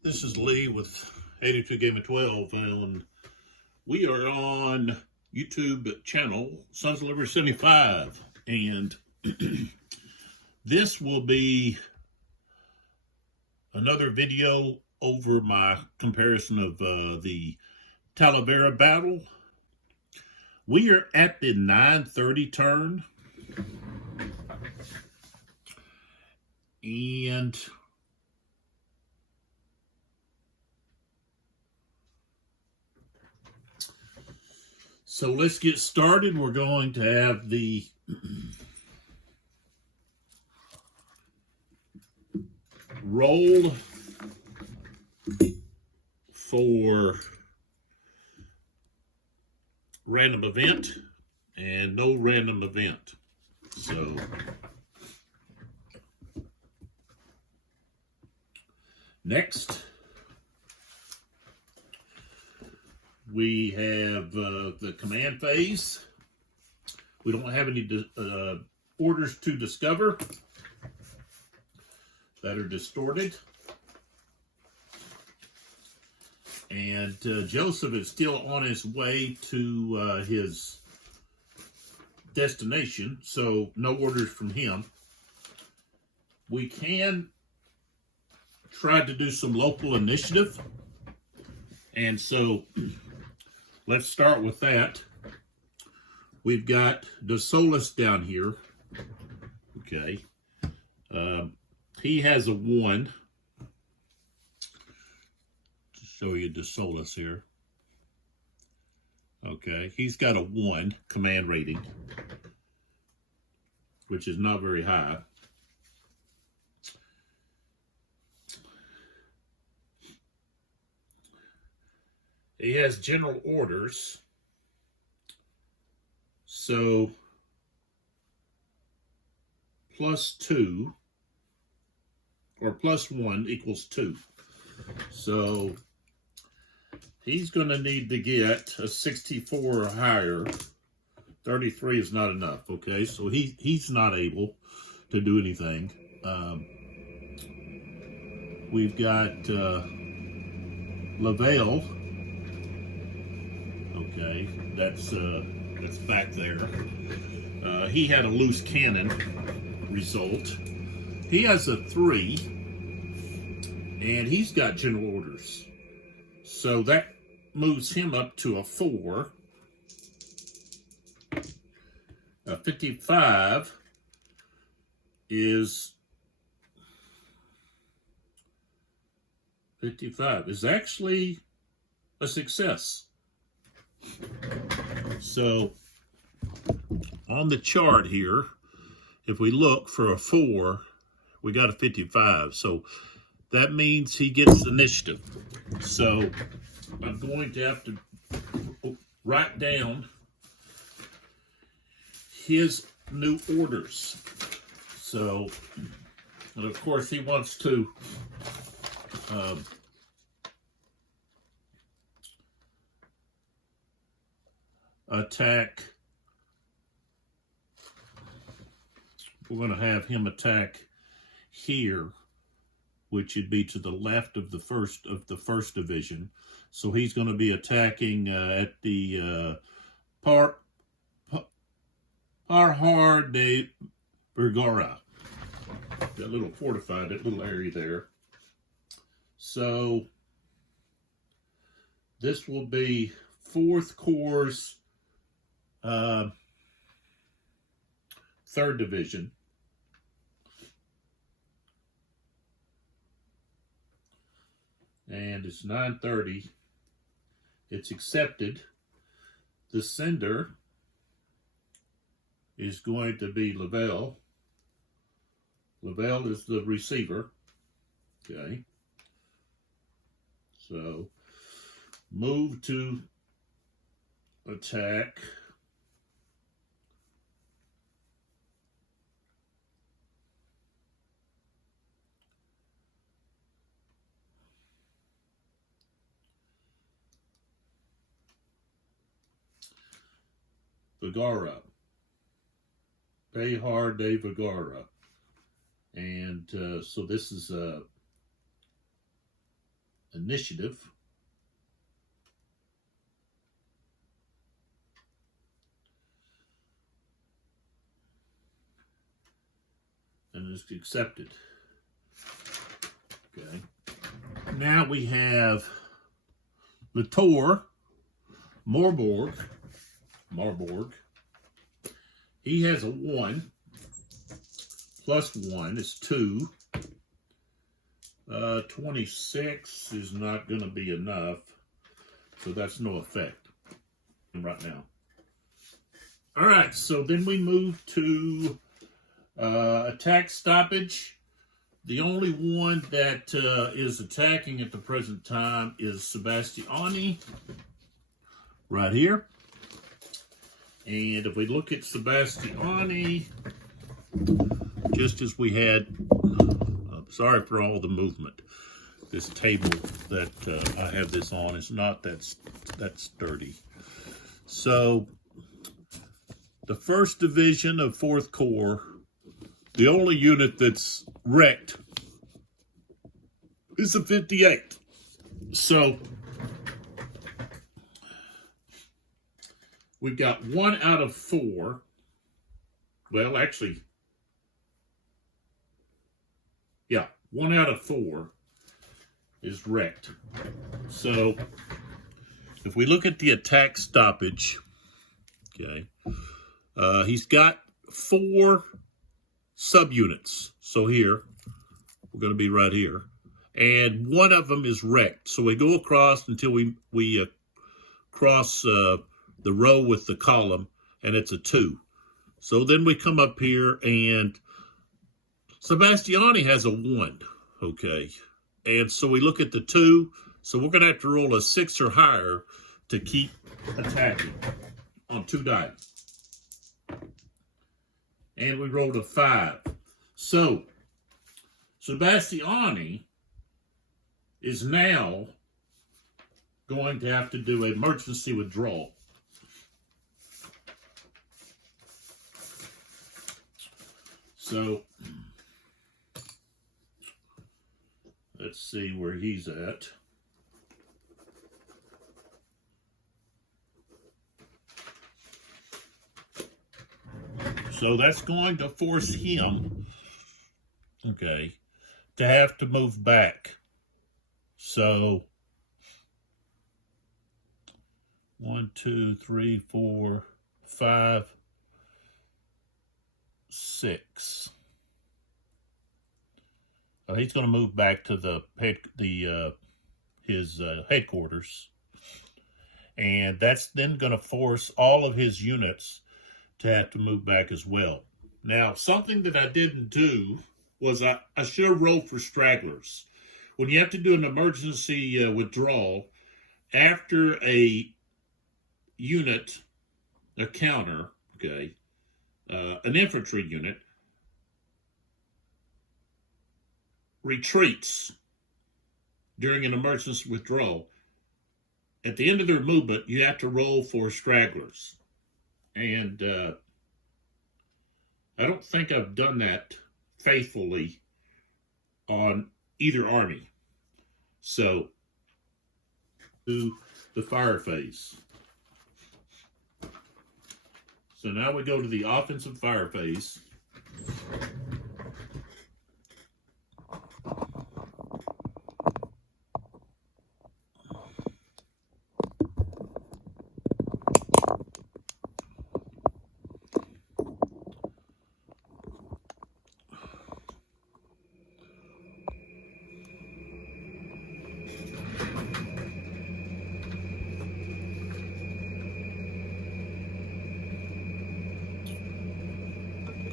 This is Lee with 82 Game of 12, and we are on YouTube channel Sons of Liberty 75, and this will be another video over my comparison of the Talavera battle. We are at the 9:30 turn, and so let's get started. We're going to have the roll for random event and no random event. So next, we have the command phase. We don't have any orders to discover that are distorted. And Joseph is still on his way to his destination, so no orders from him. We can try to do some local initiative, and so let's start with that. We've got De Solis down here. Okay. He has a 1. To show you De Solis here. Okay. He's got a 1 command rating, which is not very high. He has general orders, so +2 or +1 equals 2. So he's going to need to get a 64 or higher. 33 is not enough. Okay, so he's not able to do anything. We've got Lavelle. Okay, that's back there. He had a loose cannon result. He has a 3, and he's got general orders. So that moves him up to a 4. A 55 is actually a success. So on the chart here, if we look for a 4, we got a 55. So that means he gets initiative. So I'm going to have to write down his new orders. So, and of course, he wants to attack. We're going to have him attack here, which would be to the left of the first division. So he's going to be attacking at the Parhar de Vergara, that little fortified, that little area there. So this will be 4th Corps' 3rd Division. And it's 9:30. It's accepted. The sender is going to be Lavelle. Lavelle is the receiver. Okay. So move to attack Vergara, Bahar de Vergara. And so this is initiative. And it's accepted. Okay. Now we have Latour, Marburg. He has a 1. Plus 1 is 2. 26 is not going to be enough. So that's no effect right now. All right, so then we move to attack stoppage. The only one that is attacking at the present time is Sebastiani, right here. And if we look at Sebastiani, just as we had, sorry for all the movement. This table that I have this on is not that sturdy. So, the 1st Division of 4th Corps, the only unit that's wrecked is the 58. So, we've got 1 out of 4. Well, actually, yeah, 1 out of 4 is wrecked. So, if we look at the attack stoppage, okay, he's got 4 subunits. So here, we're going to be right here. And one of them is wrecked. So we go across until we cross the row with the column, and it's a 2. So then we come up here, and Sebastiani has a 1, okay? And so we look at the 2, so we're going to have to roll a 6 or higher to keep attacking on 2 die. And we rolled a 5. So, Sebastiani is now going to have to do an emergency withdrawal. So, let's see where he's at. So that's going to force him, okay, to have to move back. So 1, 2, 3, 4, 5, 6. He's going to move back to his headquarters, and that's then going to force all of his units to have to move back as well. Now, something that I didn't do was I should have rolled for stragglers. When you have to do an emergency withdrawal, after a unit, a counter, okay, an infantry unit, retreats during an emergency withdrawal, at the end of their movement, you have to roll for stragglers. And I don't think I've done that faithfully on either army. So, to the fire phase. So now we go to the offensive fire phase.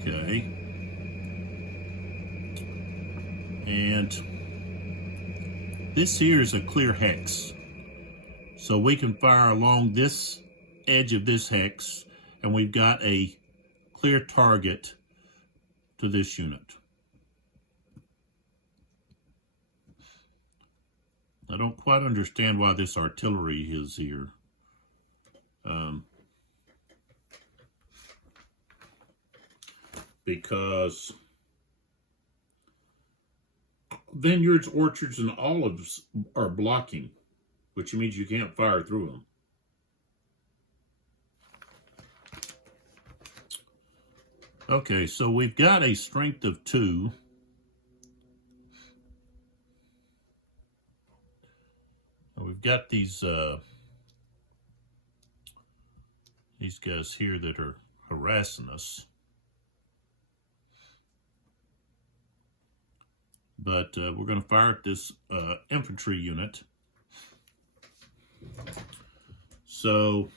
Okay. And this here is a clear hex. So we can fire along this edge of this hex, and we've got a clear target to this unit. I don't quite understand why this artillery is here. Because vineyards, orchards, and olives are blocking, which means you can't fire through them. Okay, so we've got a strength of 2. We've got these guys here that are harassing us. But we're going to fire at this infantry unit. So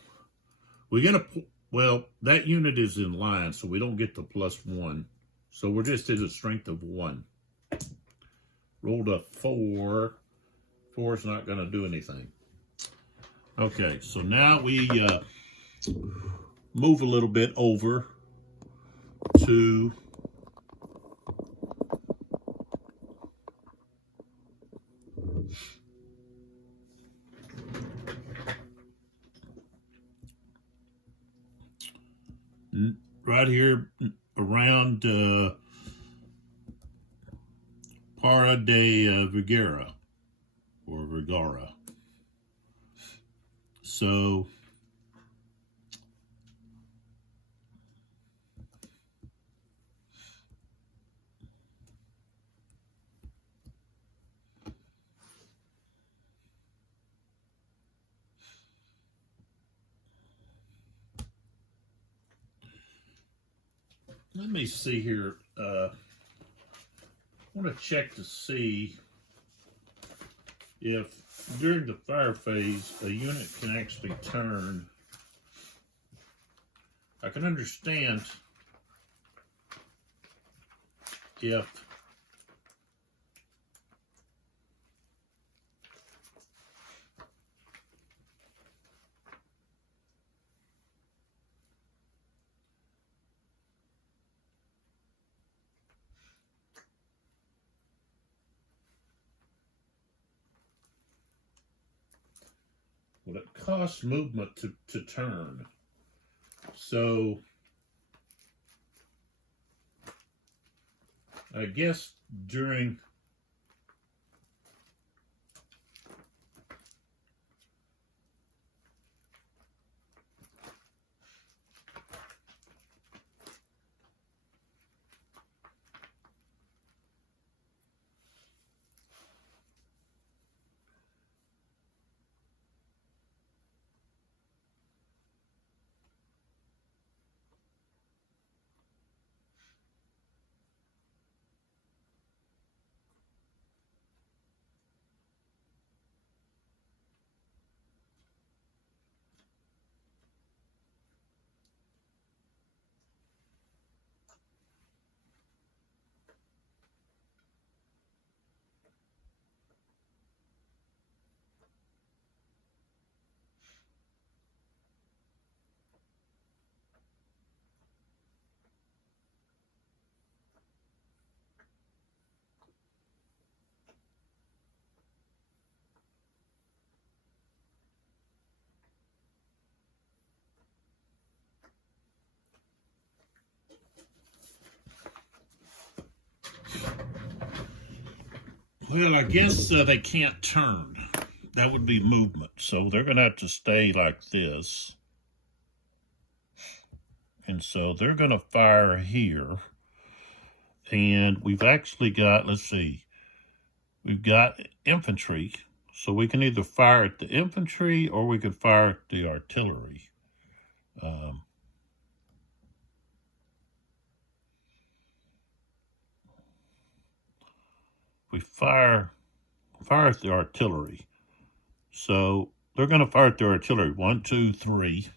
we're going to, well, that unit is in line, so we don't get the +1. So we're just at a strength of 1. Rolled a 4. 4 is not going to do anything. Okay, so now we move a little bit over to right here around Para de Vergara, or Vergara. So let me see here. I want to check to see if during the fire phase a unit can actually turn. I can understand if well, it costs movement to turn. So I guess during well, I guess they can't turn. That would be movement. So they're going to have to stay like this. And so they're going to fire here. And we've actually got, let's see, we've got infantry. So we can either fire at the infantry or we could fire at the artillery. We fire at the artillery. So they're going to fire at the artillery. 1, 2, 3.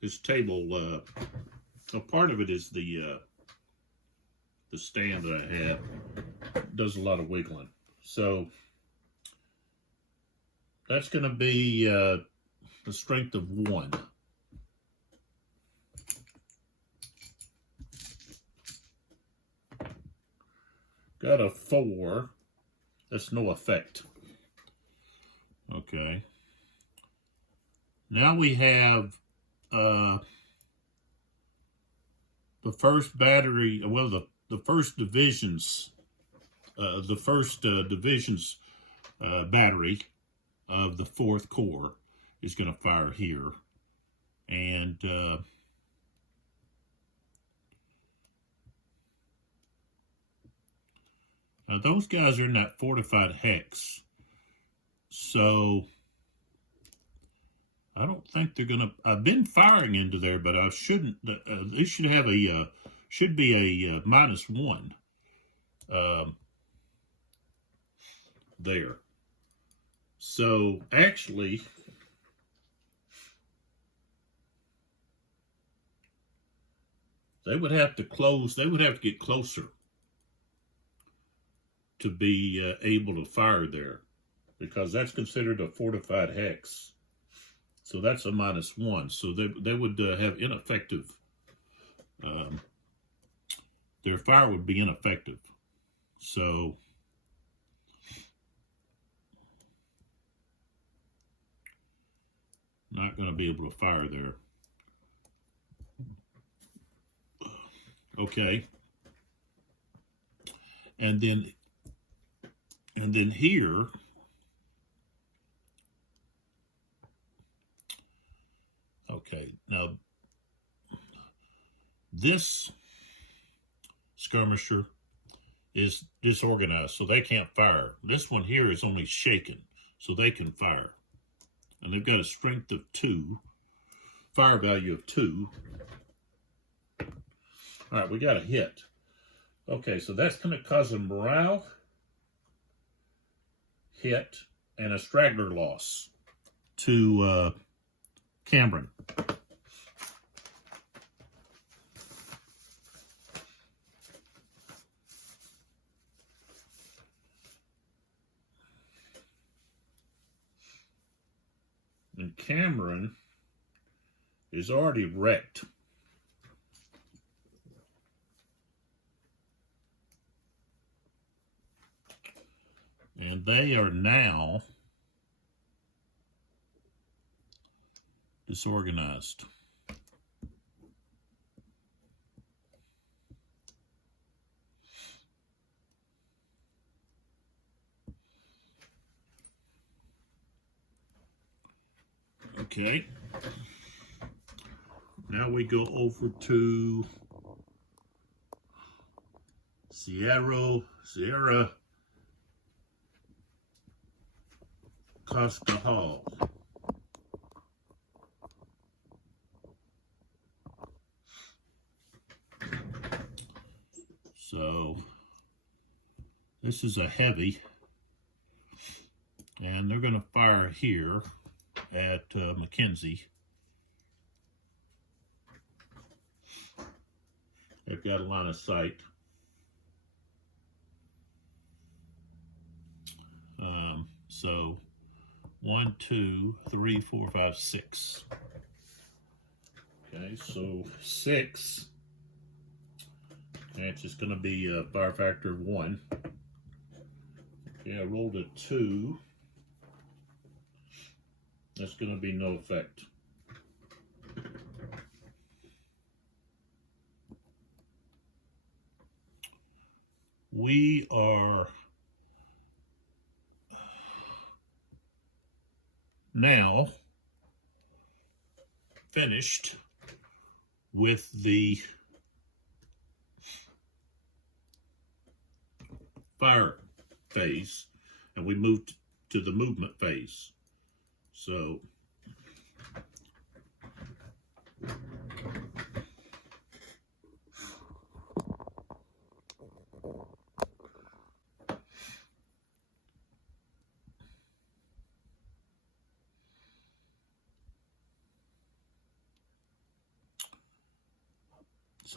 This table, a part of it is the stand that I have. It does a lot of wiggling. So that's going to be the strength of 1. Got a 4. That's no effect. Okay. Now we have the first battery, well, division's battery of the 4th Corps is going to fire here, and now those guys are in that fortified hex, so I don't think they're gonna. I've been firing into there, but I shouldn't. They should have should be a -1 there. So actually, they would have to close. They would have to get closer to be able to fire there, because that's considered a fortified hex. So that's a -1. So they would have ineffective. Their fire would be ineffective. So not going to be able to fire there. Okay. And then here, okay, now this skirmisher is disorganized, so they can't fire. This one here is only shaken, so they can fire. And they've got a strength of 2, fire value of 2. All right, we got a hit. Okay, so that's going to cause a morale hit and a straggler loss to Cameron. And Cameron is already wrecked. And they are now disorganized. Okay. Now we go over to Sierra Costa Hall. So this is a heavy, and they're going to fire here at Mackenzie. They've got a line of sight. So 1, 2, 3, 4, 5, 6. Okay, so 6. And it's just going to be a fire factor of 1. Okay, I rolled a 2. That's going to be no effect. We are now finished with the fire phase, and we moved to the movement phase. So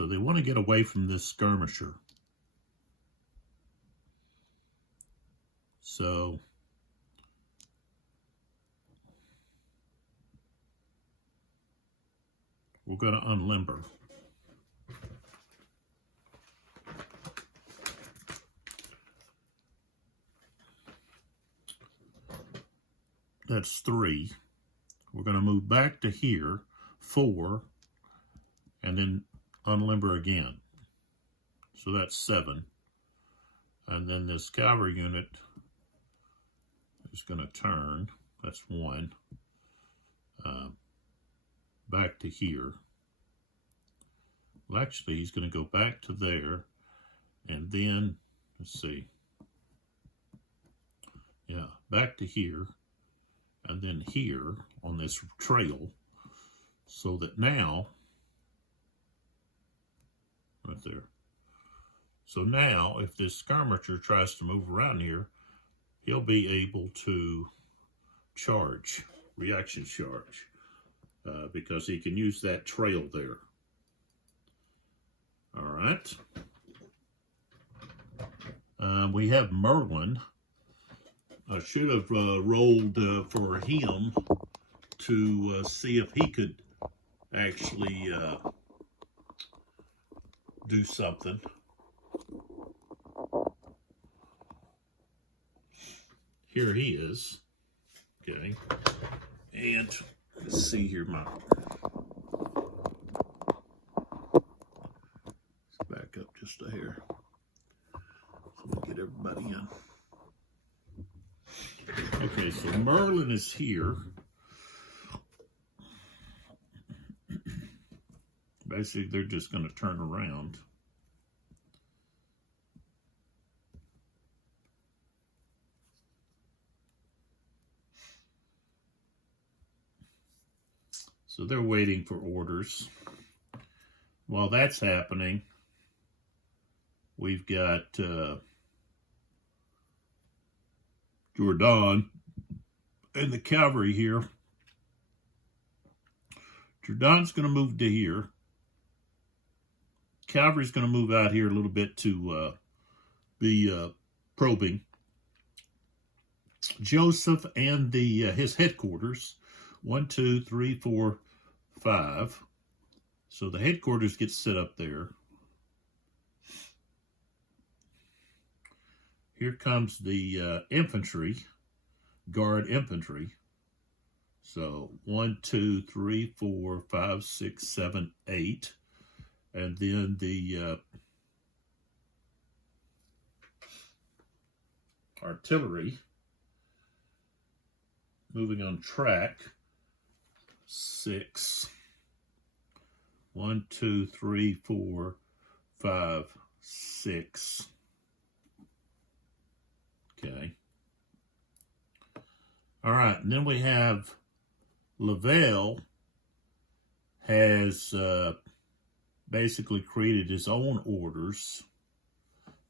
they want to get away from this skirmisher. So we're going to unlimber. That's 3. We're going to move back to here, 4, and then unlimber again. So that's 7. And then this cavalry unit is going to turn. That's 1. Back to here. Well, actually, he's going to go back to there. And then, let's see. Yeah, back to here. And then here on this trail. So that now, right there. So now, if this skirmisher tries to move around here, he'll be able to charge, reaction charge, because he can use that trail there. All right. We have Merlin. I should have rolled for him to see if he could actually do something. Here he is. Okay. And let's see here, let's back up just a hair. So we'll get everybody in. Okay, so Merlin is here. Basically, they're just going to turn around. So they're waiting for orders. While that's happening, we've got Jourdan and the cavalry here. Jourdan's going to move to here. Cavalry's going to move out here a little bit to be probing. Joseph and his headquarters, 1, 2, 3, 4, 5. So the headquarters gets set up there. Here comes the infantry, guard infantry. So 1, 2, 3, 4, 5, 6, 7, 8. And then the artillery moving on track. 6. 1, 2, 3, 4, 5, 6. Okay. All right, and then we have Lavelle has basically created his own orders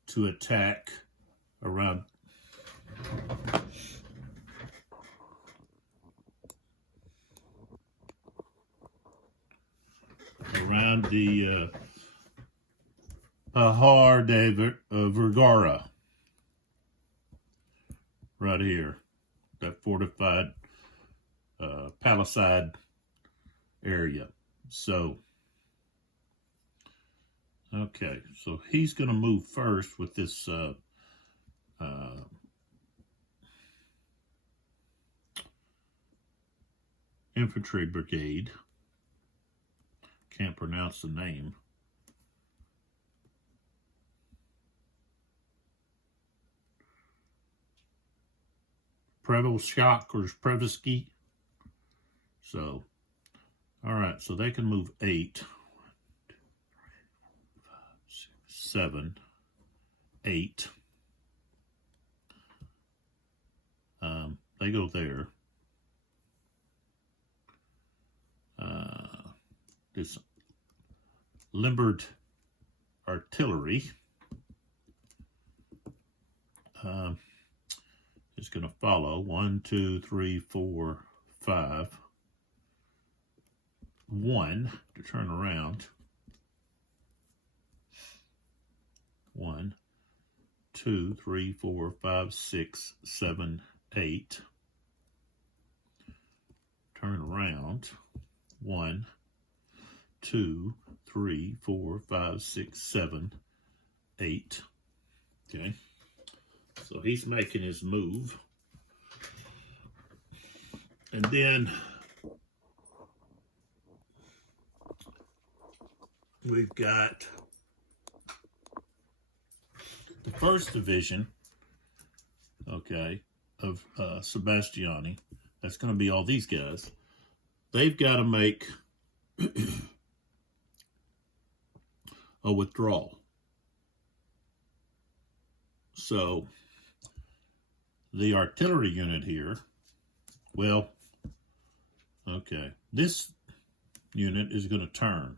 to attack around the Pahar de Vergara, right here, that fortified palisade area. So, okay, so he's going to move first with this infantry brigade. Can't pronounce the name. Prevoshak or Previsky. So, all right, so they can move 8, 7, 8. They go there. This limbered artillery is going to follow. 1, 2, 3, 4, 5. 1 to turn around. 1, 2, 3, 4, 5, 6, 7, 8. Turn around. 1, 2, 3, 4, 5, 6, 7, 8. Okay. So he's making his move. And then we've got the 1st Division, okay, of Sebastiani, that's going to be all these guys, they've got to make a withdrawal. So the artillery unit here, well, okay, this unit is going to turn.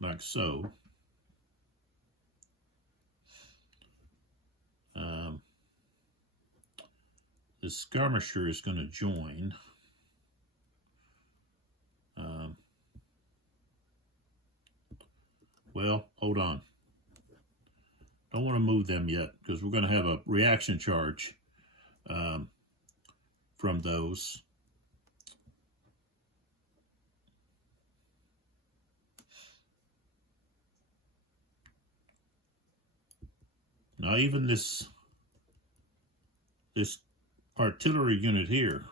Like so. The skirmisher is going to join. Well, hold on. Don't want to move them yet because we're going to have a reaction charge from those. Now even this artillery unit here.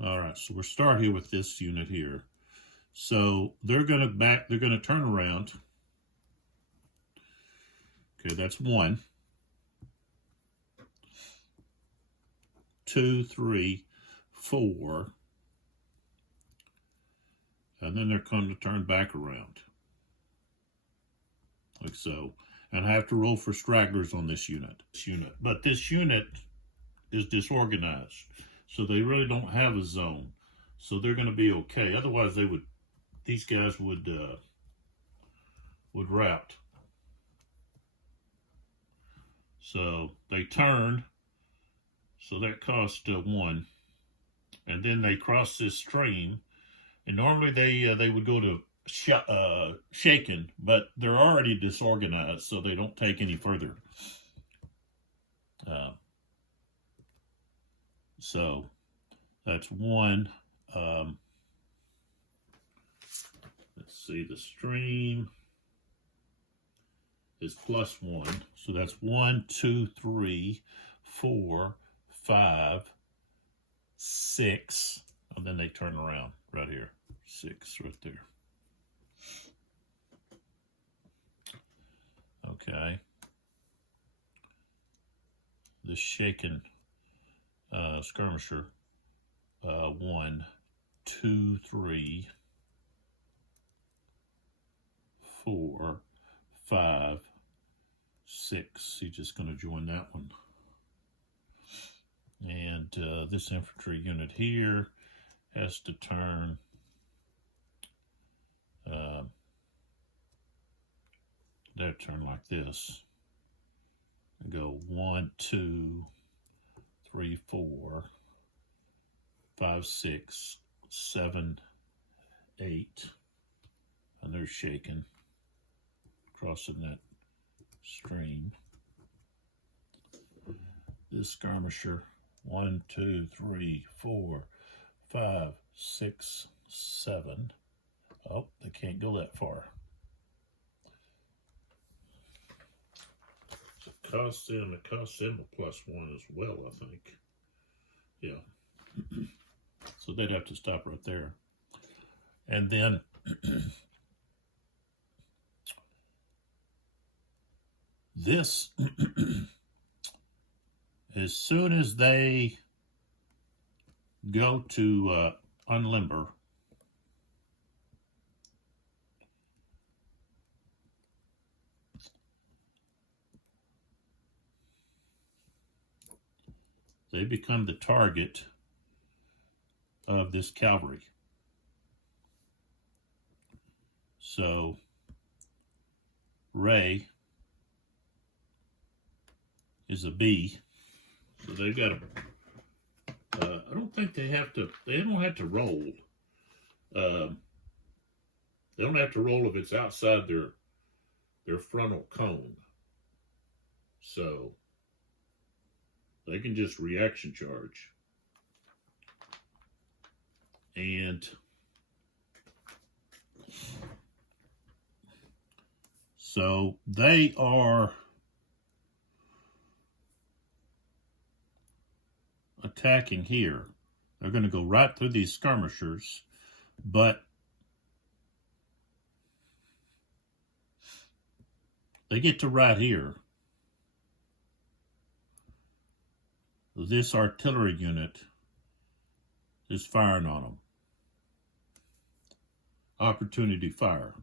All right, so we'll start here with this unit here. So they're going to turn around. Okay, that's 1, 2, 3, 4. And then they're going to turn back around. Like so. And I have to roll for stragglers on this unit. But this unit is disorganized. So they really don't have a zone. So they're going to be okay. Otherwise these guys would rout. So they turn. So that cost 1. And then they cross this stream. And normally they would go to shaken, but they're already disorganized, so they don't take any further. So that's 1. Let's see, the stream is +1, so that's 1, 2, 3, 4, 5, 6, and then they turn around right here. 6 right there. Okay. The shaken skirmisher. 1, 2, 3, 4, 5, 6. He's just going to join that one. And this infantry unit here has to turn. They'll turn like this. And go 1, 2, 3, 4, 5, 6, 7, 8. And they're shaking, crossing that stream. This skirmisher, 1, 2, 3, 4, 5, 6, 7. Oh, they can't go that far. So it costs them a +1 as well, I think. Yeah. So they'd have to stop right there. And then this, as soon as they go to unlimber, they become the target of this cavalry. So Ray is a B. So they've got a, I don't think they don't have to roll. They don't have to roll if it's outside their frontal cone. So they can just reaction charge. And so they are attacking here. They're going to go right through these skirmishers, but they get to right here. This artillery unit is firing on them. Opportunity fire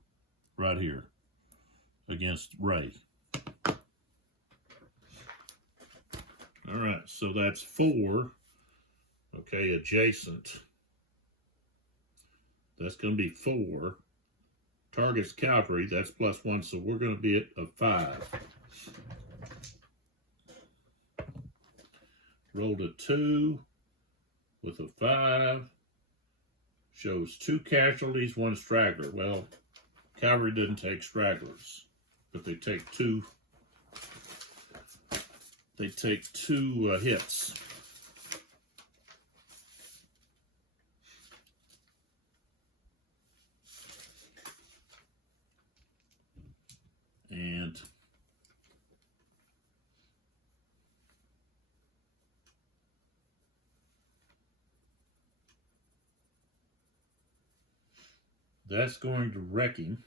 right here against Ray. All right, so that's 4. Okay, adjacent. That's going to be 4. Target's cavalry, that's +1, so we're going to be at a 5. Rolled a 2 with a 5. Shows 2 casualties, 1 straggler. Well, cavalry didn't take stragglers, but they take 2. They take 2 hits. And that's going to wrecking.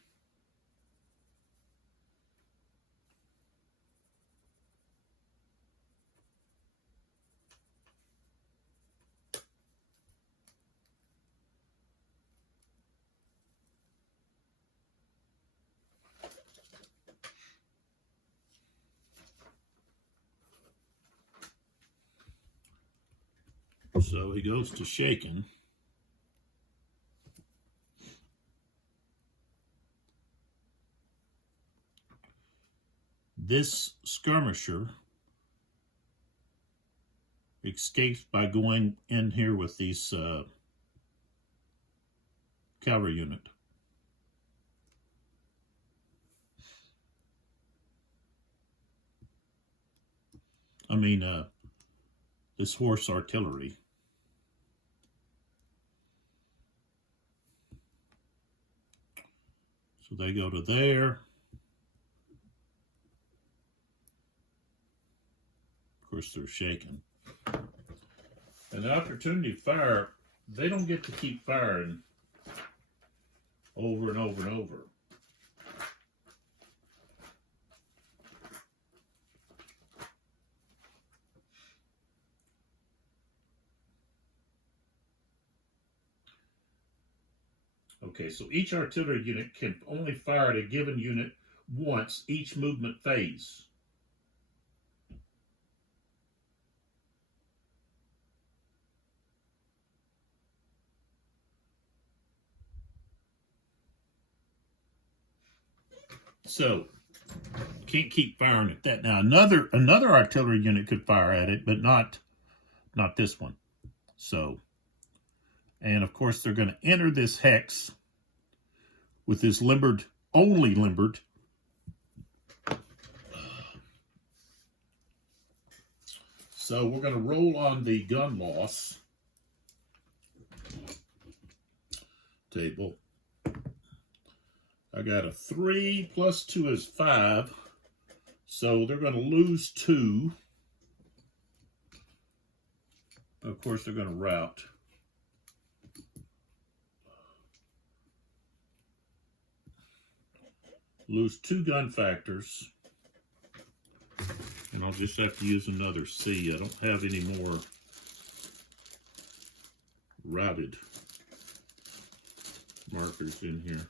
So he goes to shaking. This skirmisher escapes by going in here with these cavalry unit. I mean, this horse artillery. So they go to there. Of course, they're shaking. And the opportunity fire, they don't get to keep firing over and over and over. Okay, so each artillery unit can only fire at a given unit once each movement phase. So, can't keep firing at that. Now, another artillery unit could fire at it, but not this one. So, and of course, they're going to enter this hex with this limbered, only limbered. So we're going to roll on the gun loss table. I got a 3 plus 2 is 5. So they're going to lose 2. Of course, they're going to rout. Lose 2 gun factors. And I'll just have to use another C. I don't have any more routed markers in here.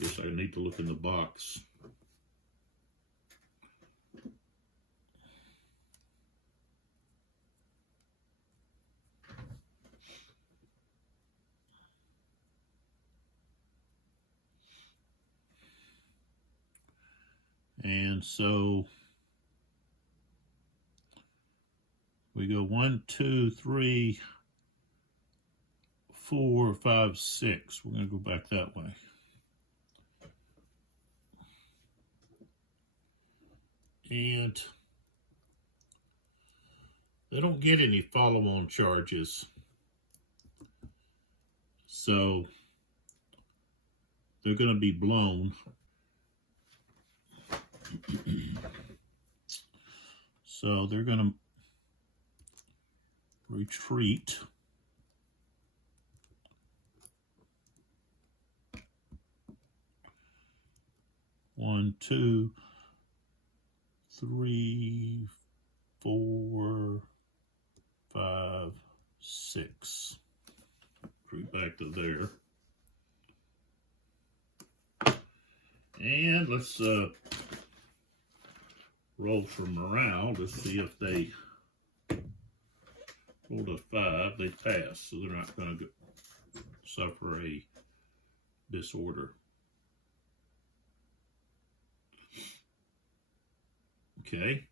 Guess I need to look in the box. And so we go 1, 2, 3, 4, 5, 6. We're going to go back that way. And they don't get any follow-on charges. So they're going to be blown. So they're going to retreat. One, two, three, 4, 5, 6. Retreat back to there. And let's roll for morale to see if they rolled a 5. They pass, so they're not going to suffer a disorder. Okay.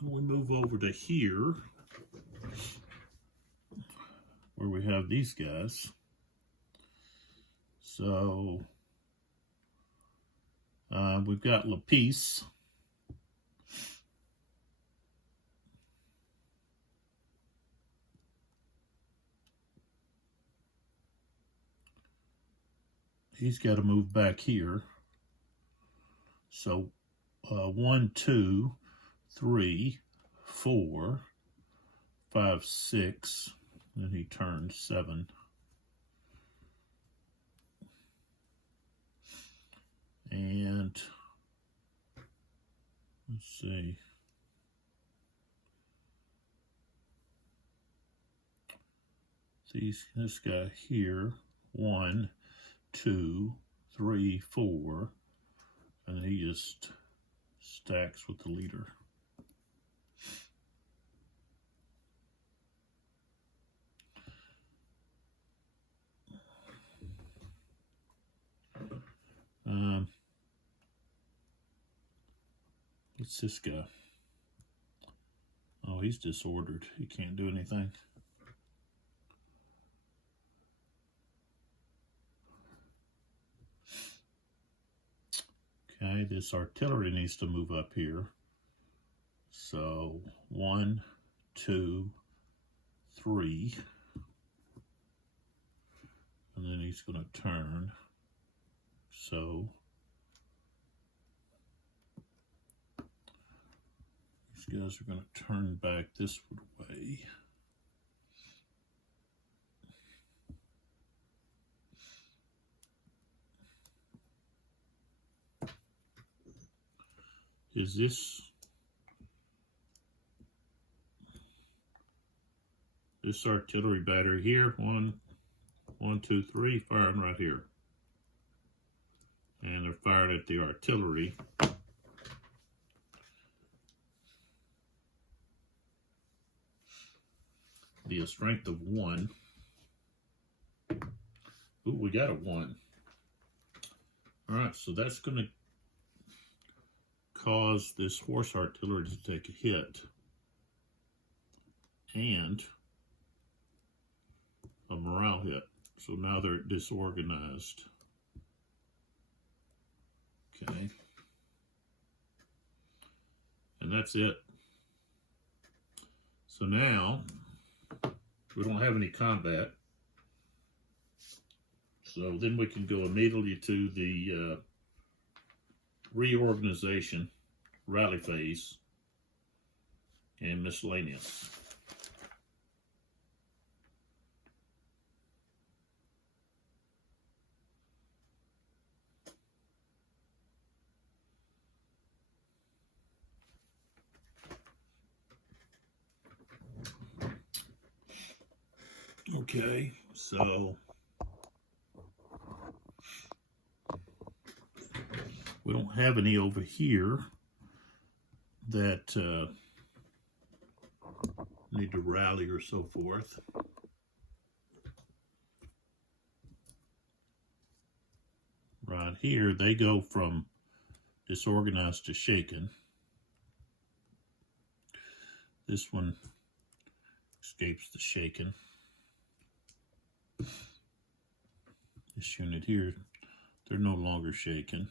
We move over to here, where we have these guys. So we've got Lapice. He's got to move back here. So 1, 2, 3, 4, 5, 6. Then he turns 7. And let's see. This guy here, 1, 2, 3, 4, and he just stacks with the leader. What's this guy? Oh, he's disordered. He can't do anything. Okay, this artillery needs to move up here. So 1, 2, 3. And then he's going to turn. So these guys are going to turn back this way. Is this artillery battery here? 1, 2, 3, firing right here. And they're fired at the artillery. The strength of 1. Ooh, we got a 1. All right, so that's going to cause this horse artillery to take a hit and a morale hit. So now they're disorganized. Okay. And that's it. So now we don't have any combat. So then we can go immediately to the reorganization, rally phase, and miscellaneous. Okay, so we don't have any over here that need to rally or so forth. Right here, they go from disorganized to shaken. This one escapes the shaken. This unit here, they're no longer shaken.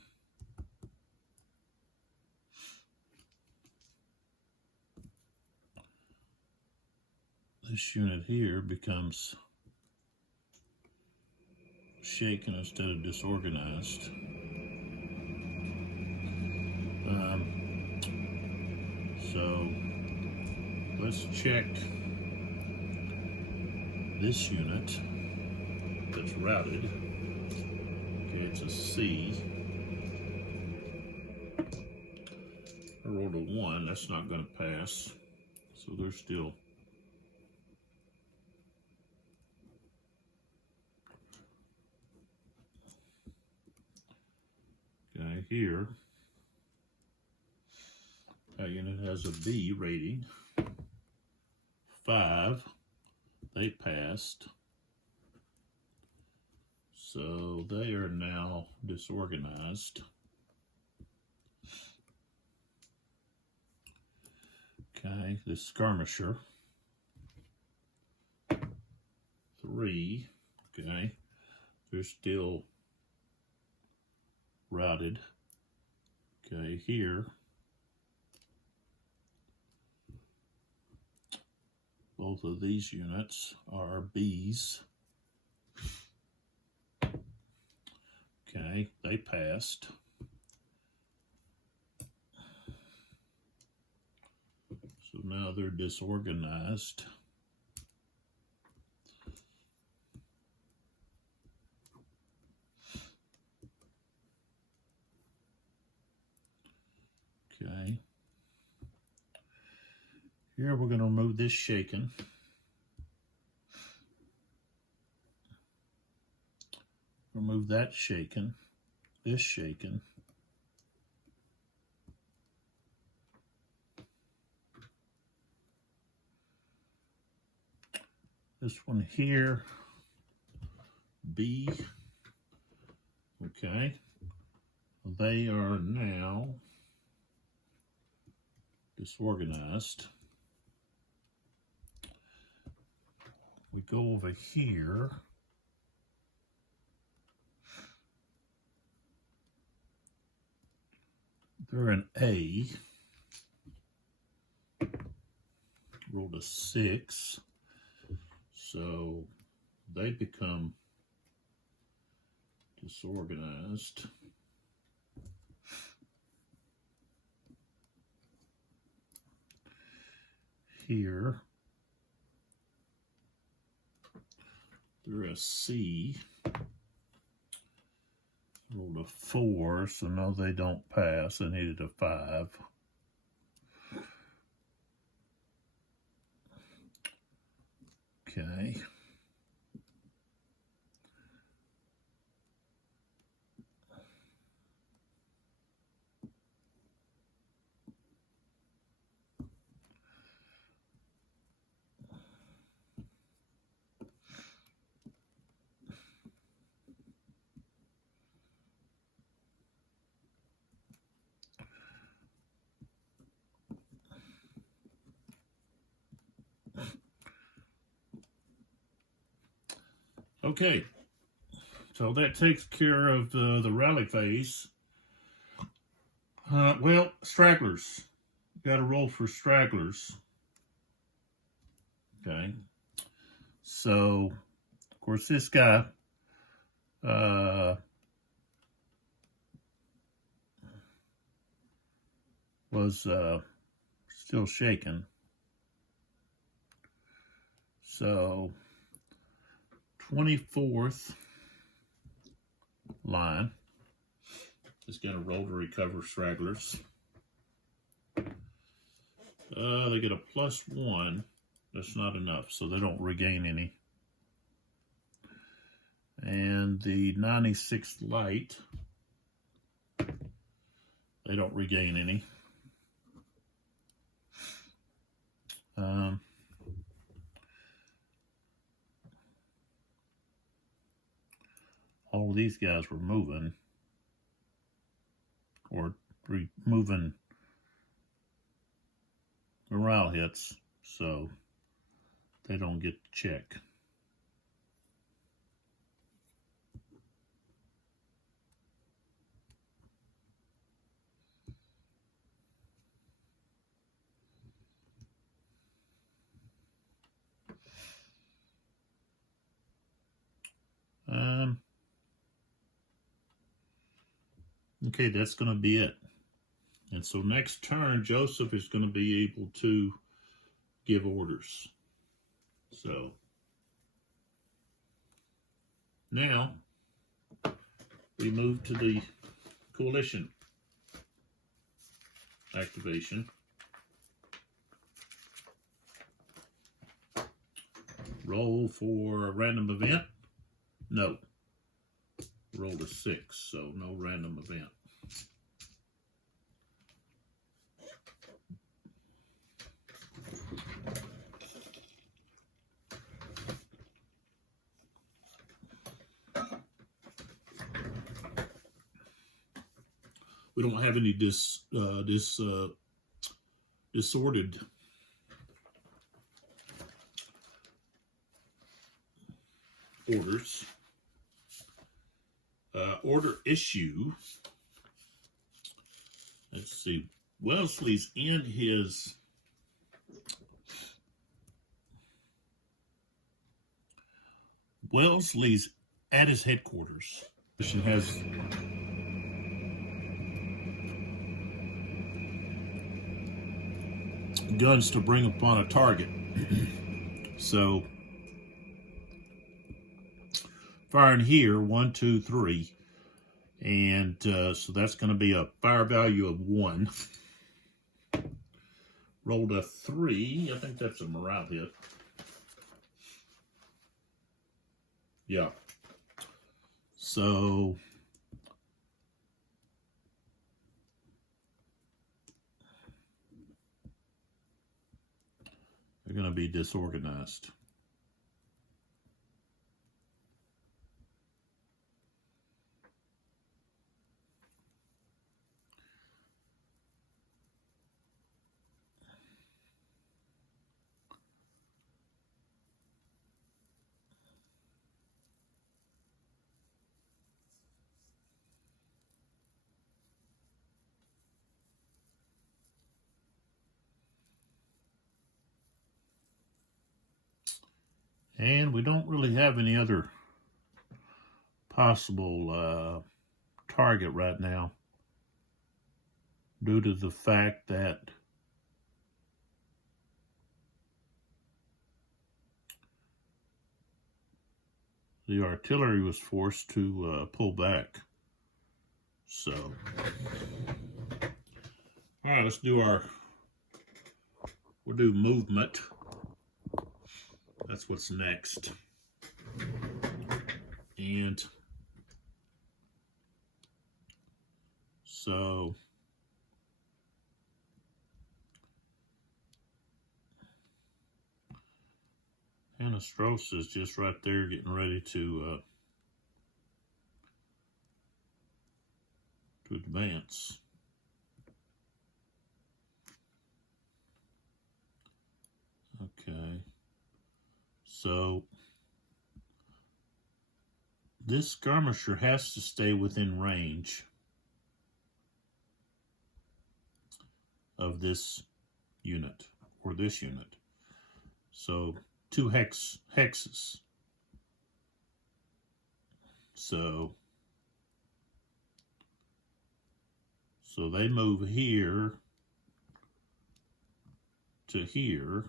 This unit here becomes shaken instead of disorganized. So let's check this unit that's routed. Okay, it's a C. I rolled a 1, that's not going to pass. So they're still. Okay, here. That unit has a B rating. 5. They passed. So they are now disorganized. Okay, the skirmisher. 3. Okay, they're still routed. Okay, here. Both of these units are Bs. Okay, they passed. So now they're disorganized. Okay. Here we're going to remove this shaken. Remove that shaken. This shaken. This one here, B. Okay. They are now disorganized. We go over here. They're an A. Rolled a 6. So they become disorganized. Here, they're a C. Rolled a 4, so no, they don't pass. I needed a 5. Okay. Okay, so that takes care of the rally phase. Well, stragglers. Got to roll for stragglers. Okay, so of course this guy was still shaken. So 24th line is going to roll to recover stragglers. They get a +1. That's not enough, so they don't regain any. And the 96th light, they don't regain any. All of these guys were moving, or removing morale hits, so they don't get to check. Okay, that's going to be it. And so next turn, Joseph is going to be able to give orders. So now we move to the coalition activation. Roll for a random event. No. Roll a 6, so no random event. We don't have any disordered orders. Order issue. Let's see. Wellesley's in his at his headquarters. She has guns to bring upon a target. So firing here, 1, 2, 3. And so that's going to be a fire value of 1. Rolled a 3. I think that's a morale hit. Yeah. So they're going to be disorganized. And we don't really have any other possible target right now, due to the fact that the artillery was forced to pull back. So, all right, let's do we'll do movement. That's what's next. And so Anastros is just right there getting ready to advance. Okay. So this skirmisher has to stay within range of this unit or this unit. So 2 hexes. So they move here to here.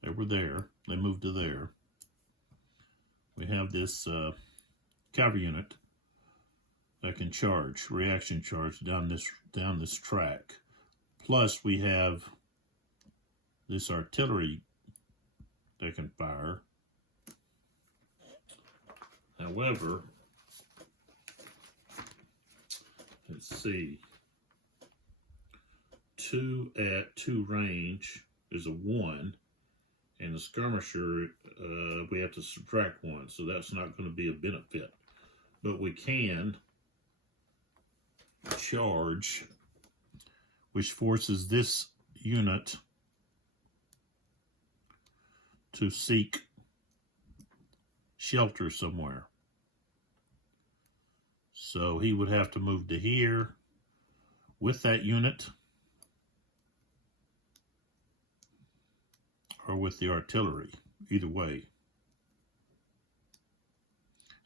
They were there. They moved to there. We have this cavalry unit that can charge, reaction charge down this track. Plus, we have this artillery that can fire. However, let's see. 2 at 2 range is a 1. And the skirmisher, we have to subtract 1, so that's not going to be a benefit. But we can charge, which forces this unit to seek shelter somewhere. So he would have to move to here with that unit, or with the artillery, either way.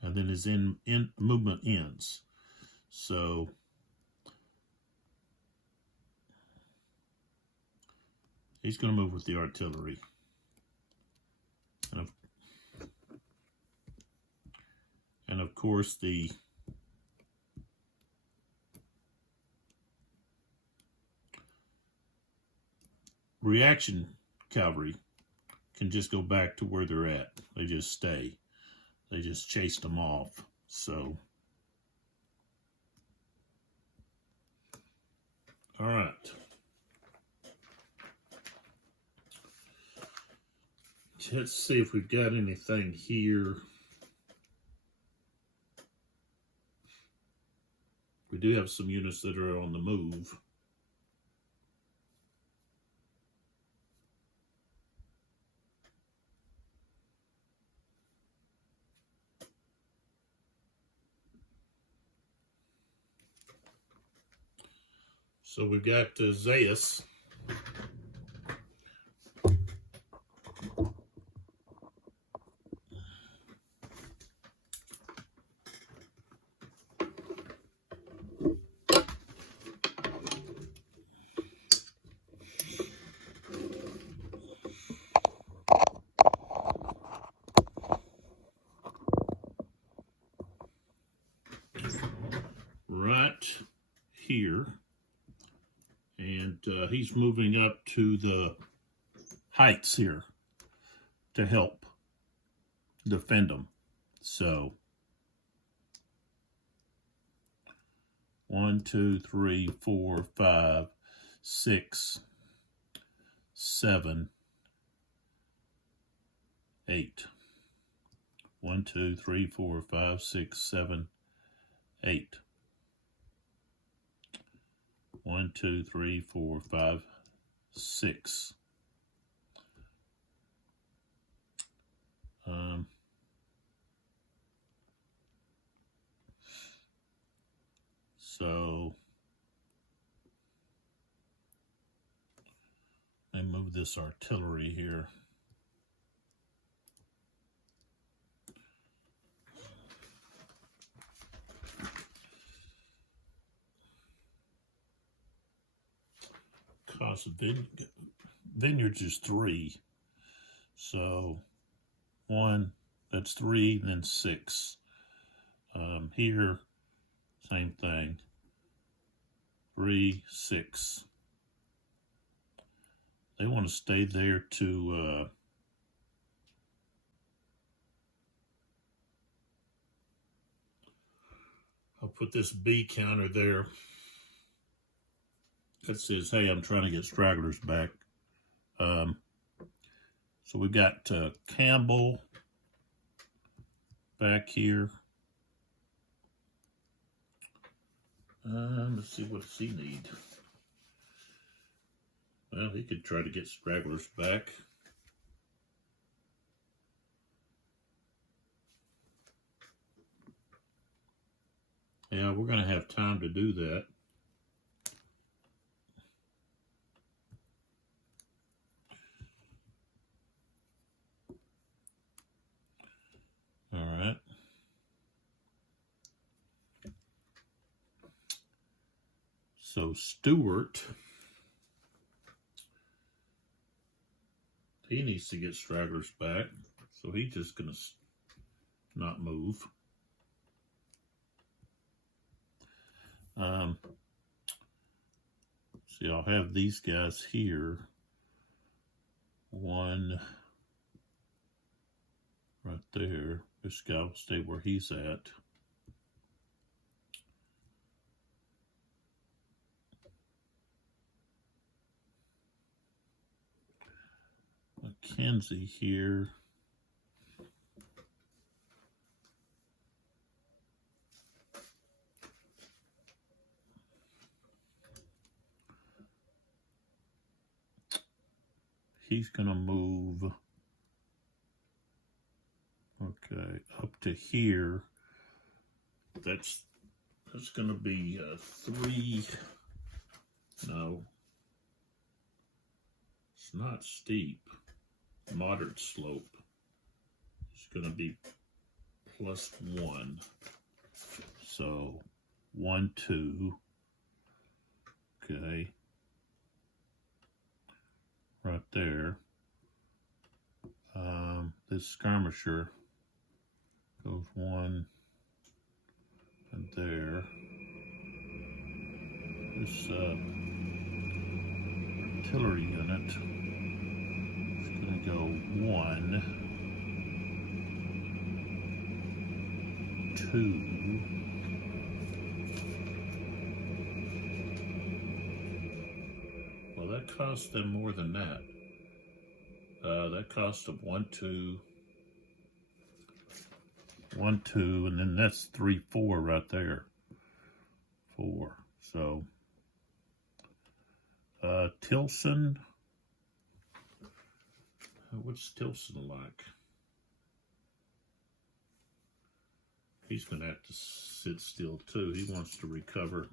and then his movement ends. So he's going to move with the artillery. And of course, the reaction cavalry can just go back to where they're at. They just stay. They just chased them off. So, all right. Let's see if we've got anything here. We do have some units that are on the move. So we've got Zayas. Right here, and he's moving up to the heights here to help defend them. So 1, 2, 3, 4, 5, 6, 7, 8. 1, 2, 3, 4, 5, 6, 7, 8. 1, 2, 3, 4, 5, 6. So I move this artillery here. Cost of vineyards is 3. So 1, that's 3, then 6. Here, same thing. 3, 6. They want to stay there to I'll put this B counter there. That says, hey, I'm trying to get stragglers back. So we got Campbell back here. Let's see, what does he need? Well, he could try to get stragglers back. Yeah, we're going to have time to do that. All right. So Stewart, he needs to get stragglers back. So he's just going to not move. See, I'll have these guys here. 1 right there. This guy will stay where he's at. Mackenzie here. He's gonna move, okay, up to here. That's gonna be 3. No, it's not steep. Moderate slope. It's gonna be plus 1. So 1, 2. Okay. Right there. This skirmisher goes 1 and there. This artillery unit is going to go 1, 2. Well, that cost them more than that. That cost them 1, 2, 1, 2, and then that's 3, 4 right there. 4. So Tilson. What's Tilson like? He's going to have to sit still too. He wants to recover.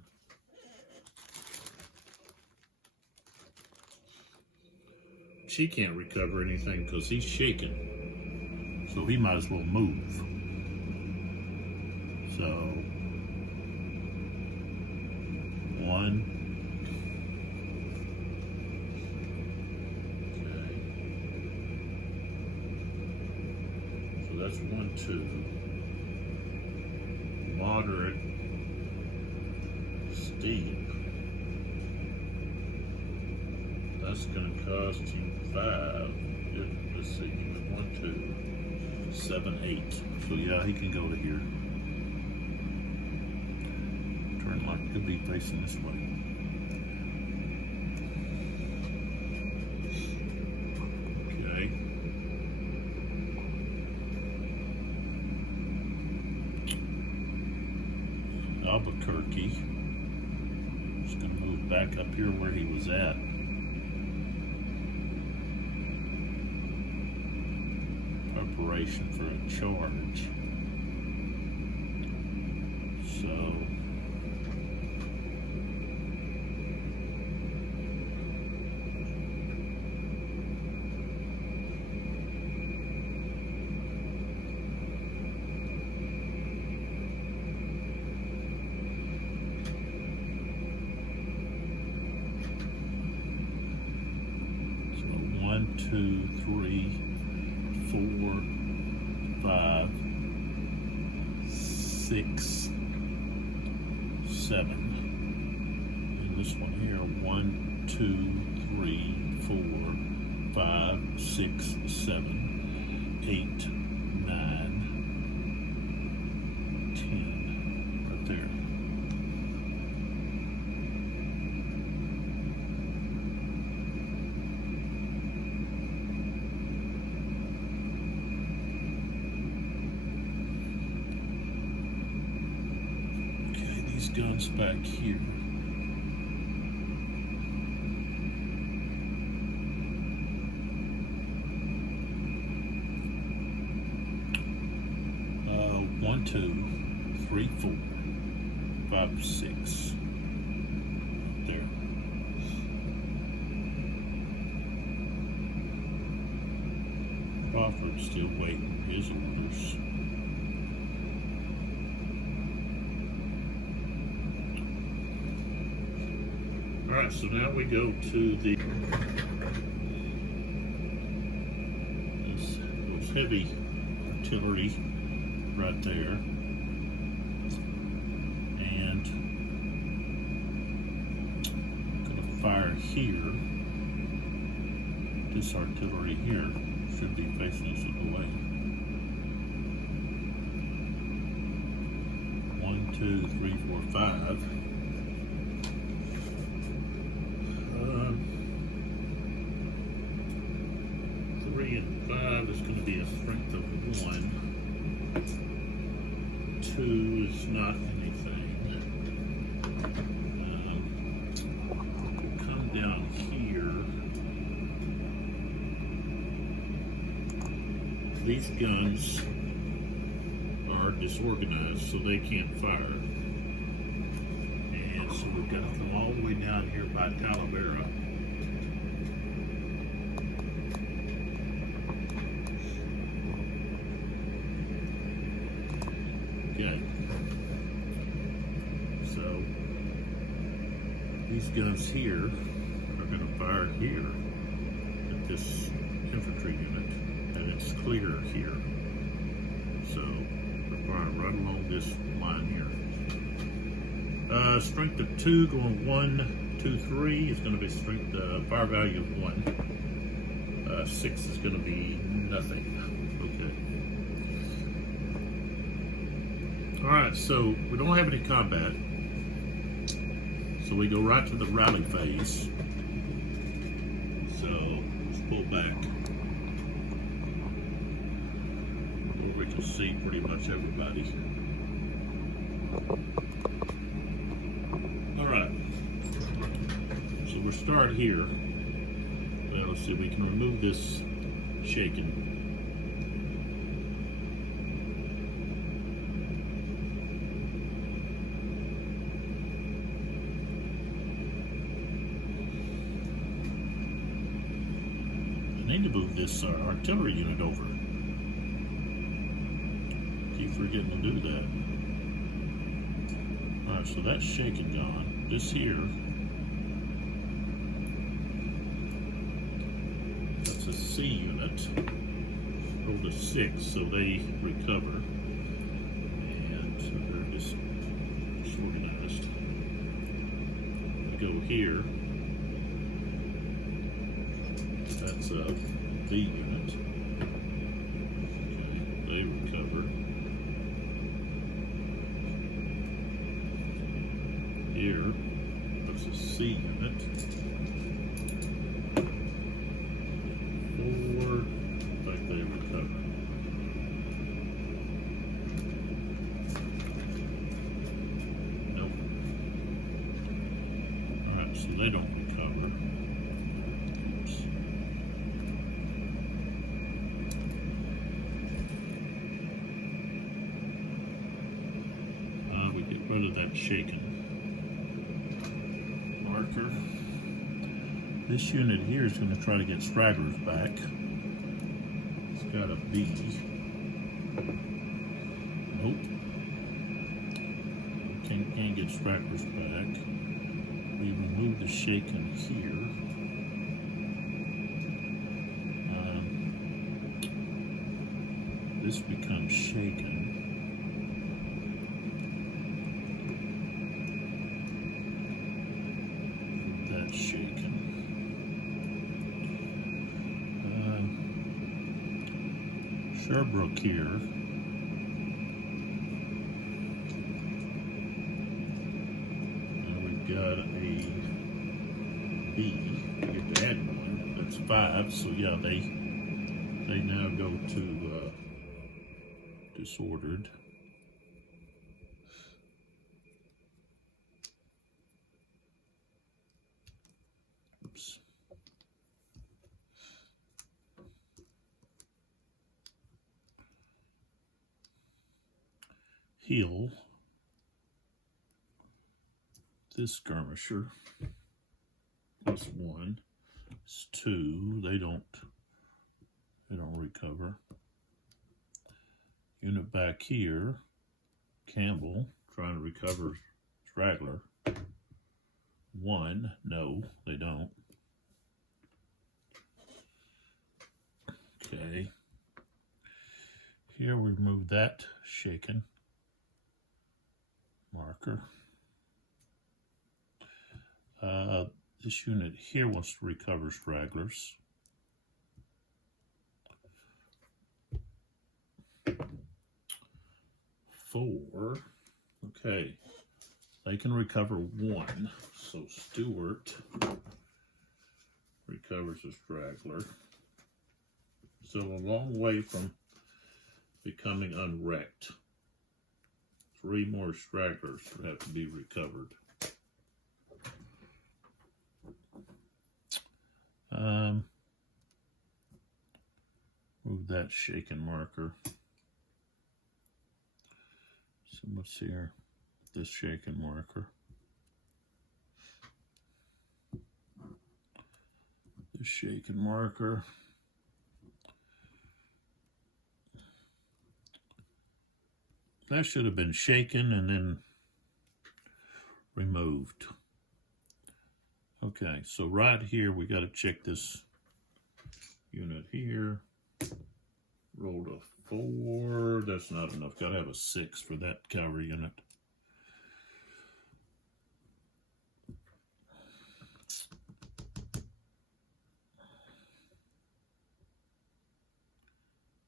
She can't recover anything because he's shaking. So he might as well move. So 1. Okay. So that's 1, 2. Moderate. Steep. That's going to cost you 5. Let's see, 1, 2, 7, 8. So yeah, he can go to here. Turn like he'll be facing this way. Okay. Albuquerque. Just going to move back up here where he was at. Preparation for a charge. So So 1, 2, 3, 4, 5, 6, 7. And this one here, 1, 2, 3, 4, 5, 6, 7, 8, 9, 10. Right there. Guns back here. One, 2, 3, 4, 5, 6. There. Crawford's still waiting his orders. Alright, so now we go to the those heavy artillery right there. And I'm going to fire here. This artillery here should be facing us away. 1, 2, 3, 4, 5. 3 and 5 is going to be a strength of 1. 2 is not anything. Come down here. These guns are disorganized, so they can't fire. And so we've got to come all the way down here by Talavera. These guns here are going to fire here at this infantry unit, and it's clear here. So they're firing right along this line here. Strength of 2 going 1, 2, 3 is going to be strength fire value of 1. 6 is going to be nothing. Okay. All right, so we don't have any combat. So we go right to the rally phase. So let's pull back where we can see pretty much everybody. All right. So we'll start here. Well, let's see, we can remove this shaking. I need to move this artillery unit over. Keep forgetting to do that. Alright, so that's shaken gone. This here, that's a C unit. Roll to 6, so they recover. And so they're just disorganized. We go here. That's a B unit. Okay, they recover. Here, that's a C unit. 4, I think they recover. Nope. Alright, so they don't recover. We get rid of that shaken marker. This unit here is going to try to get stragglers back. It's got a B. Nope. Can't get stragglers back. We remove the shaken here. This becomes shaken. That's shaken. Sherbrooke here. Now we've got a B. We get to add 1. That's 5. So yeah, they now go to disordered. Oops. Heal this skirmisher. Plus 1. It's 2. They don't recover. Unit back here, Campbell, trying to recover straggler. 1, no, they don't. Okay. Here we remove that shaken marker. This unit here wants to recover stragglers. 4. Okay. They can recover 1. So Stewart recovers a straggler. So a long way from becoming unwrecked. 3 more stragglers have to be recovered. Move that shaken marker. So what's here? This shaken marker. This shaken marker. That should have been shaken and then removed. Okay, so right here we got to check this unit here. Rolled a 4. That's not enough. Got to have a 6 for that cavalry unit.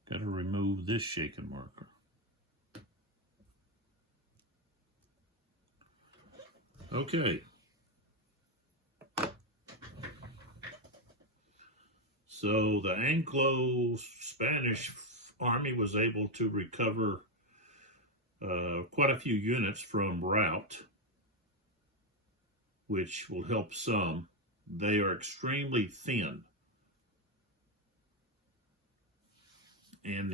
Got to remove this shaken marker. Okay. So the Anglo-Spanish army was able to recover quite a few units from rout, which will help some. They are extremely thin. And